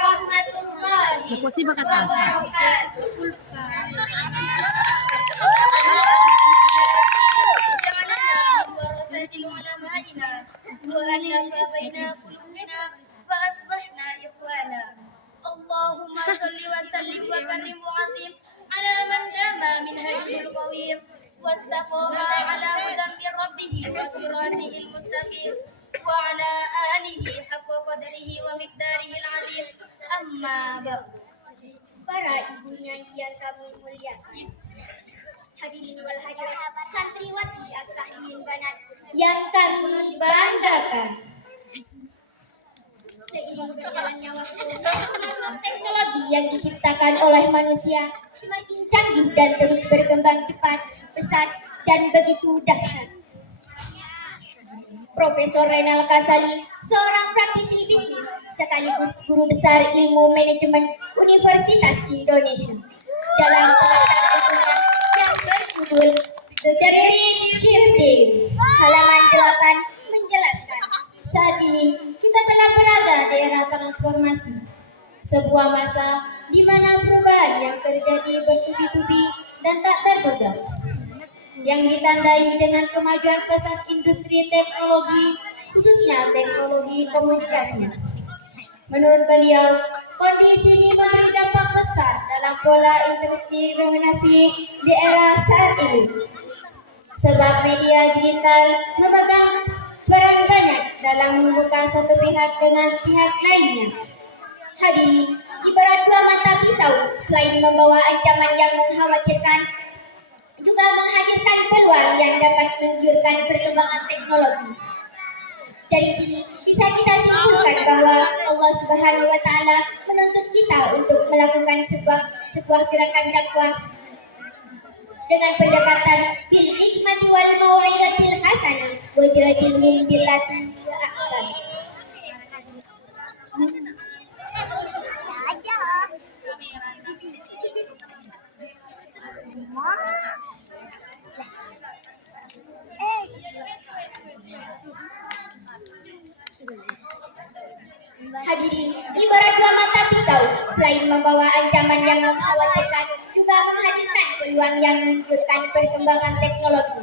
warahmatullahi wabarakatuh. Allahumma salli wa sallim wa karim wa azim ala man dama min hajjul qawim wastaqama ala hudan min rabbih wa siratihil mustaqim wa ala alihi haqqa qadrihi wa miqdarihi al-azim. Amma ba'du. Para ibunya yang kami muliakan, hadirin wal hadirat, santriwati as-sahihin banat yang kami banggakan. Seiring berjalannya waktu, kemajuan teknologi yang diciptakan oleh manusia semakin canggih dan terus berkembang cepat, pesat, dan begitu dahsyat. Profesor Renal Kasali, seorang praktisi bisnis sekaligus guru besar ilmu manajemen Universitas Indonesia, dalam pengantar bukunya yang berjudul The Great Shifting, halaman 8 menjelaskan, saat ini kita telah berada di era transformasi, sebuah masa di mana perubahan yang terjadi bertubi-tubi dan tak terduga, yang ditandai dengan kemajuan pesat industri teknologi, khususnya teknologi komunikasi. Menurut beliau, kondisi ini memberi dampak besar dalam pola interdiskriminasi di era saat ini, sebab media digital memegang peran banyak dalam menghubungkan satu pihak dengan pihak lainnya. Hadirin, ibarat dua mata pisau, selain membawa ancaman yang mengkhawatirkan, juga menghadirkan peluang yang dapat menggiurkan perkembangan teknologi. Dari sini bisa kita simpulkan bahwa Allah Subhanahu wa Ta'ala menuntut kita untuk melakukan sebuah gerakan dakwah dengan pendekatan bil hikmati wal mau'izatil hasanah wa jadilhum billati hiya ahsan. Hadirin, ibarat dua mata pisau, selain membawa ancaman yang mengkhawatirkan, juga menghadirkan peluang yang menggiurkan perkembangan teknologi.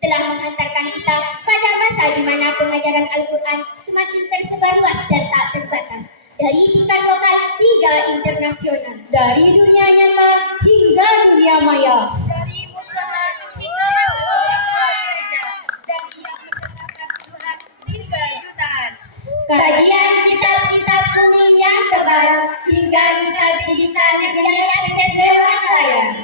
Telah menghantarkan kita pada masa di mana pengajaran Al-Quran semakin tersebar luas dan tak terbatas, dari tingkat lokal hingga internasional, dari dunia nyata hingga dunia maya, dari musola hingga masuk ruang gereja, dari yang mendengarkan puluhan hingga jutaan. Kajian kitab-kitab kuning yang terbaru hingga kitab digital yang diakses lewat layar.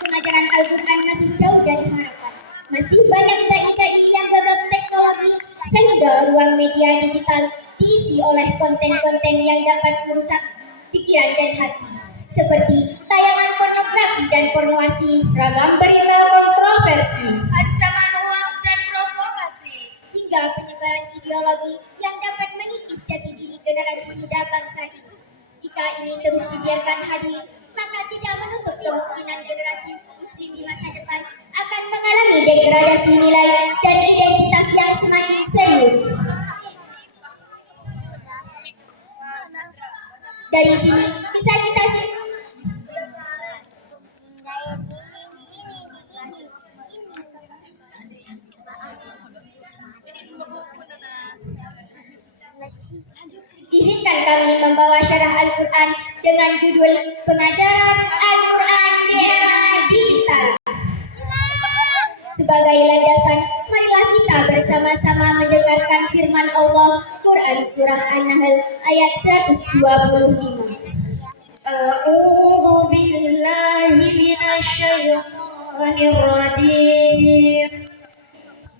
Pengajaran Al-Quran masih jauh dari harapan. Masih banyak dai-dai yang gagap teknologi sehingga ruang media digital diisi oleh konten-konten yang dapat merusak pikiran dan hati, seperti tayangan pornografi dan pornografi, ragam berita kontroversi, ancaman hoax dan provokasi, hingga penyebaran ideologi yang dapat mengikis jati diri generasi muda bangsa ini. Jika ini terus dibiarkan hadir, maka tidak menutup kemungkinan generasi muslim di masa depan akan mengalami degradasi nilai dan identitas yang semakin serius. Dari sini bisa kita izinkan kami membawa syarah Al-Quran dengan judul Pengajaran Al-Quran di Era Digital. Sebagai landasan, marilah kita bersama-sama mendengarkan firman Allah, Quran Surah An-Nahl ayat 125. A'udzu billahi minasyaitonir rajim.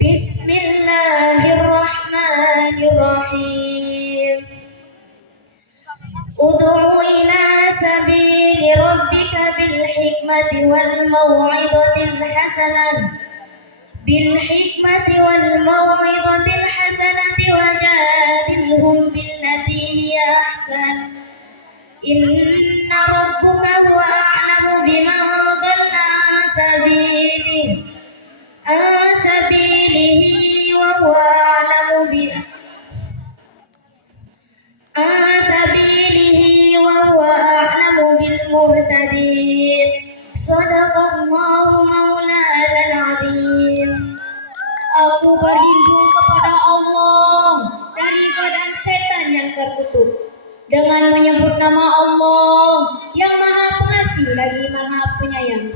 Bismillahirrahmanirrahim. Ud'u ila sabili rabbika bil hikmati wal mau'izatil hasanah wajadilhum billati hiya ahsan. Inna rabbuka huwa a'lamu biman dhalla an sabilihi wa huwa a'lamu Aku berlindung kepada Allah dari godaan setan yang terkutuk dengan menyebut nama Allah yang Maha Pengasih lagi Maha Penyayang.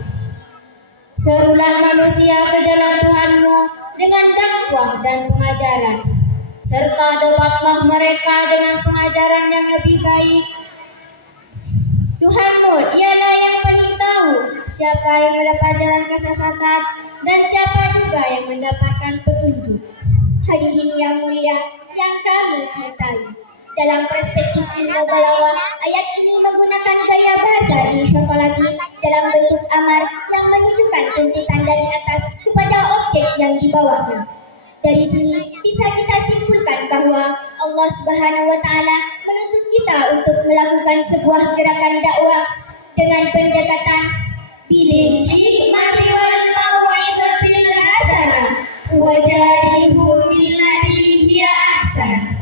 Serulah manusia ke jalan Tuhanmu dengan dakwah dan pengajaran, serta debatlah mereka dengan pengajaran yang lebih baik. Tuhanmu dialah yang paling tahu siapa yang mendapat jalan kesesatan dan siapa juga yang mendapatkan petunjuk. Hadirin yang mulia yang kami cintai, dalam perspektif ilmu balaghah, ayat ini menggunakan gaya bahasa insyaallah dalam bentuk amar yang menunjukkan tuntutan dari atas kepada objek yang di bawahnya. Dari sini bisa kita simpulkan bahwa Allah Subhanahu wa taala menuntut kita untuk melakukan sebuah gerakan dakwah dengan pendekatan bil hikmati wal mau'izatil hasanah wajadilhum billati hiya ahsan.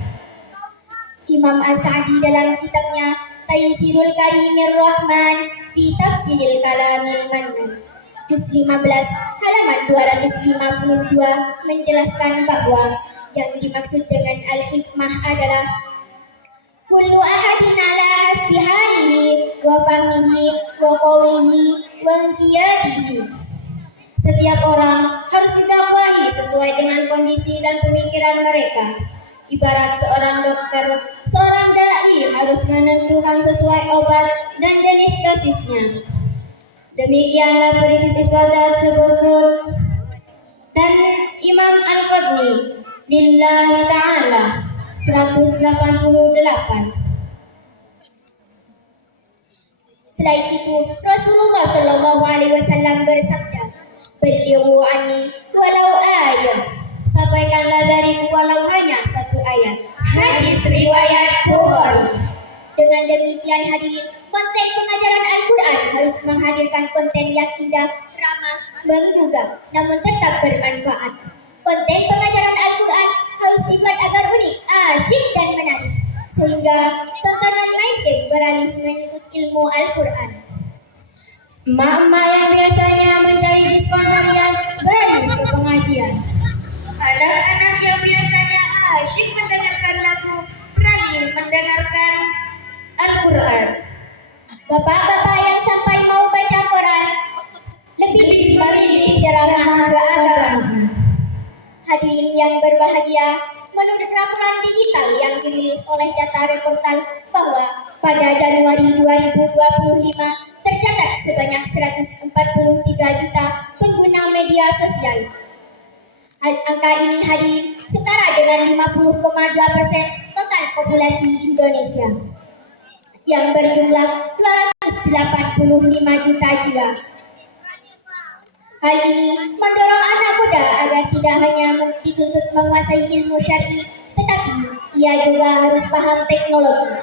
Imam As-Sa'di dalam kitabnya Taysirul Karimir Rahman fi Tafsiril Kalamil Mannan juz 15 halaman 252 menjelaskan bahwa yang dimaksud dengan al-hikmah adalah kullu ahadin ala hasbi halihi wa fahmihi wa qawlihi wa inqiyadihi. Setiap orang harus didakwahi sesuai dengan kondisi dan pemikiran mereka. Ibarat seorang dokter, seorang dai harus menentukan sesuai obat dan jenis dosisnya. Demikianlah prinsip ibadat sebutul dan Imam Al-Qadni lillahi ta'ala 188. Selain itu, Rasulullah Shallallahu Alaihi Wasallam bersabda, "Balighu anni walau ayat." Sampaikanlah dariku walau hanya satu ayat. Hadis riwayat Bukhari. Dengan demikian hadirin, konten pengajaran Al-Quran harus menghadirkan konten yang indah, ramah, menggugah, namun tetap bermanfaat. Konten pengajaran Al-Quran harus dibuat agar unik, asyik dan menarik, sehingga tontonan main game beralih menuntut ilmu Al-Quran. Emak-emak yang biasanya mencari diskon harian beralih ke pengajian. Anak-anak yang biasanya asyik mendengarkan lagu beralih mendengarkan Al-Quran. Bapak-bapak yang sampai mau baca Quran lebih memilih ceramah keagamaan. Hadirin yang berbahagia, menurut ramalan digital yang dirilis oleh Data Reportal bahwa pada Januari 2025 tercatat sebanyak 143 juta pengguna media sosial. Angka ini hadirin setara dengan 50,2% total populasi Indonesia yang berjumlah 285 juta jiwa. Hal ini mendorong anak muda agar tidak hanya dituntut menguasai ilmu syar'i, tetapi ia juga harus paham teknologi.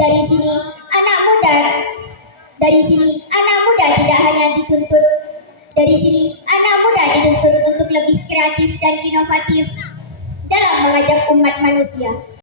Dari sini anak muda tidak hanya dituntut untuk lebih kreatif dan inovatif dalam mengajak umat manusia,